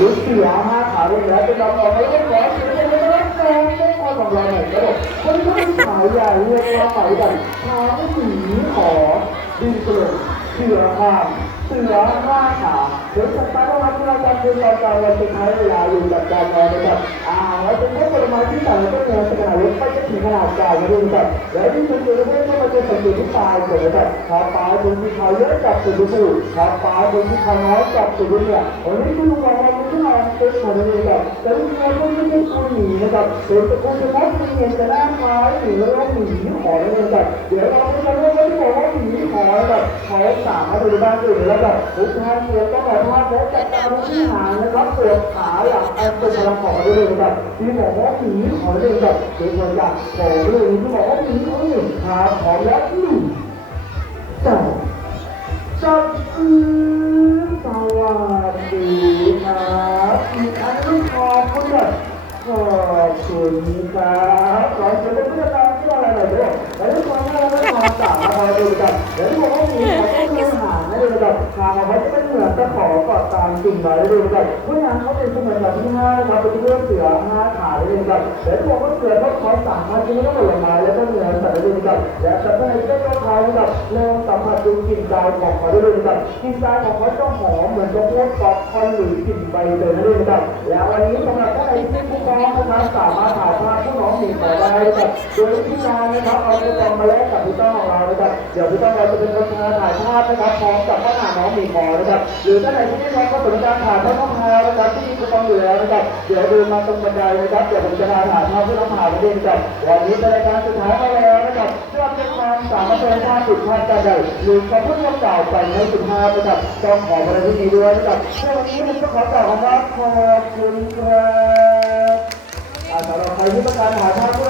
หรือเสือห้าขาเลยนะเป็นลำออกมาแล้วก็ขอเสียงเลยนะแรงไม่พอของเราหน่อยก็บอกคนที่เป็นขายใหญ่เรียกว่าขายใหญ่ขายสีขอดินเกลือเสือข้ามเสือห้าขาเดี๋ยวสัปดาห์หน้าที่เราจะคุยกันเราจะใช้เวลาอยู่กับการนอนนะครับอ่าเราเป็นพวกผลไม้ที่ต่างกันเนี่ยขนาดเล็กไม่จะถึงขนาดใหญ่นะครับแล้วที่คุณดูไม่ใช่มันจะสังเกตที่ปลายเลยนะครับขาปลายบนที่เขาเยอะกับสุดสูดขาปลายบนที่เขาน้อยกับสุดเนี่ยวันนี้คุณลุงเราเราไม่ได้เป็นคนนี้ครับแต่ที่เราไม่ได้เป็นคนหนีนะครับเป็นตะกุนเฉพาะที่เห็นแต่หน้าคล้ายหรือว่าหนีขอยนะครับเดี๋ยวเราจะเริ่มที่บอกว่าหนีขอแบบเขา สามารถดูบ้านอื่นแล้วแบบทุกท่านเรียนก็ขอภาพแล้วจัดการที่หางนะครับเปลือขาหลังอันเป็นพลังของเราด้วยนะครับที่บอกว่าหนีขอเลยแบบเป็นตัวอย่างของเรื่องที่บอกว่าหนีขอหนึ่งขาขอแล้วหนึ่งสองจับอือสวัสดีครับอีกอันนึงขอบคุณครับขอบคุณครับขอเสียงปรบมือดังๆที่อะไรหน่อยด้วย ดูกันทางเอาไว้จะเป็นเหมือนตะขอกอดตามกิ่งไม้ดูกันผู้ยางเขาเป็นเสมือนแบบที่ห้าครับเป็นเรื่องเสือห้าขาดูกันเดี๋ยวที่บอกว่าเสือเขาขอสามารถกินได้ผลไม้แล้วก็เนื้อสัตว์ดูกันและสัตว์ในเจ้าเขาแบบลองสัมผัสดูกลิ่นกายของเขาด้วยกันกลิ่นกายของเขาจะหอมเหมือนกับพวกป๊อปคอนหรือกลิ่นใบเตยนั่นเองครับแล้ววันนี้สำหรับท่านใดที่ผู้น้องนะครับสามารถถ่ายภาพผู้น้อง นีขอได้นะครับโดยที่งานนะครับเอาผู้น้องมาแลกกับผู้ต้องของเรานะครับเดี๋ยวผู้ต้องเราจะเป็นคนพาถ่ายภาพนะครับพร้อมกับข้อหาน้องหมีขอนะครับหรือท่านใดที่ไม่พร้อมก็สนใจถ่ายภาพน้องพานะครับที่มีผู้ต้องอยู่แล้วนะครับเดี๋ยวเดินมาตรงบันไดนะครับเดี๋ยวผมจะพาถ่ายภาพผู้ต้องหาไปเองครับวันนี้เป็นรายการสุดท้ายมาแล้วนะครับเพื่อเป็นความสามารถในการติดภาพการใดหรือคำพูดคำกล่าวไปในสุภาพนะครับต้องขอประทานที่นี้ด้วยนะครับในวันนี้ผมก็ขอกล่าวคำว่าขอบคุณครับอ่าสำหรับใครที่ต้องการถ่ายภาพผู้ต้อ